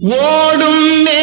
ஓடும் மே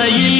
மலையில்